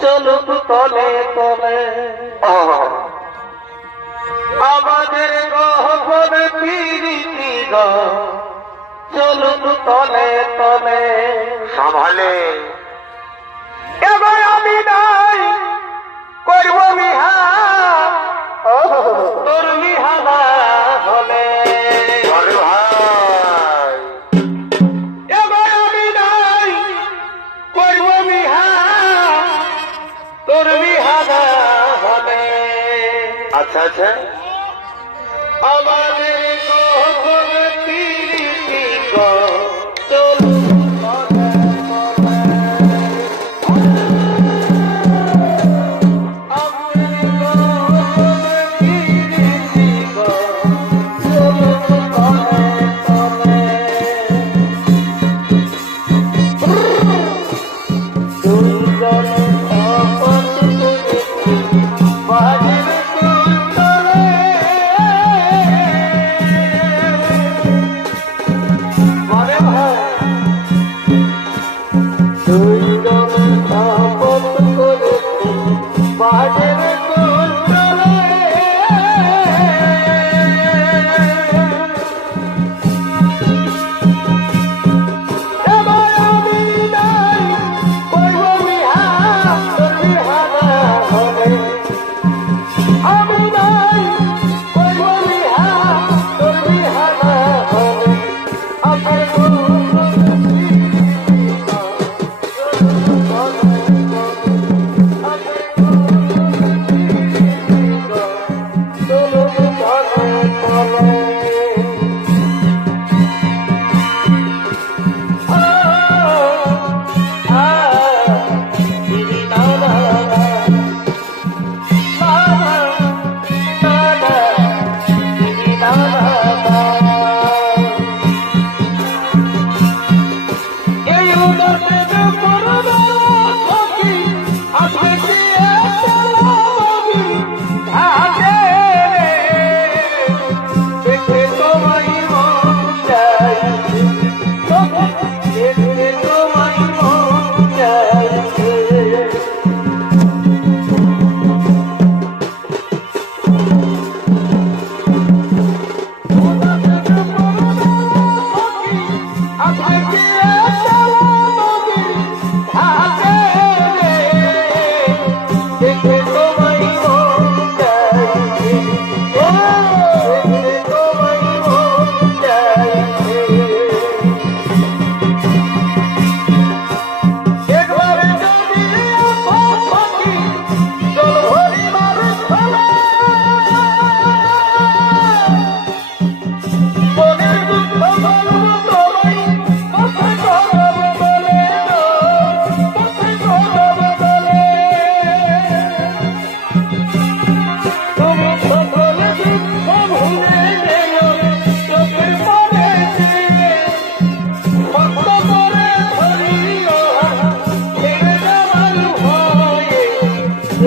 চলুক তলে তলে আমাদের গহন পিরিতি গ চলুক তলে তলে সামালে ইচ্ছা আছে আমার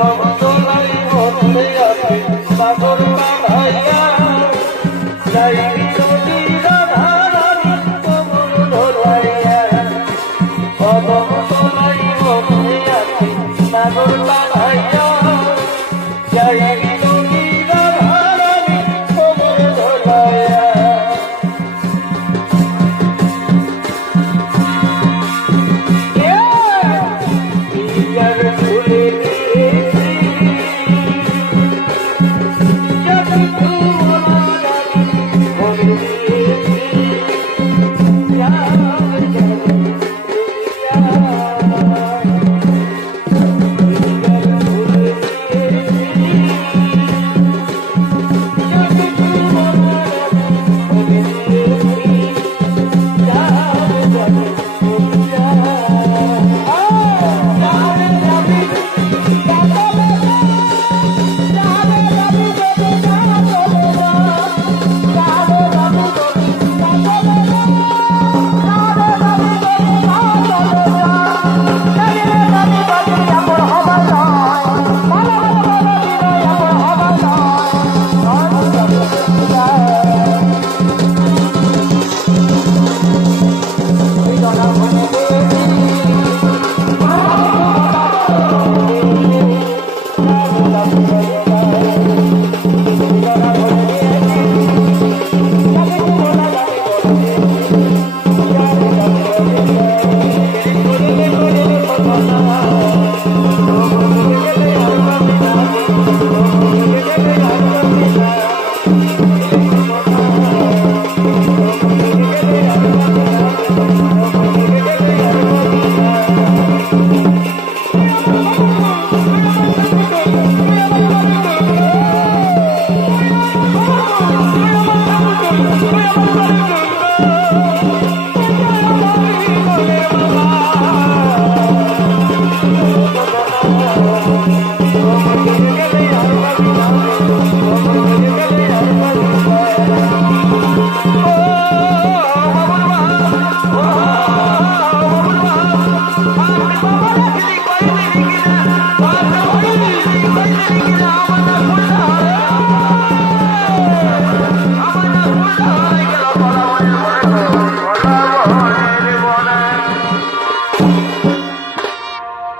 Oh.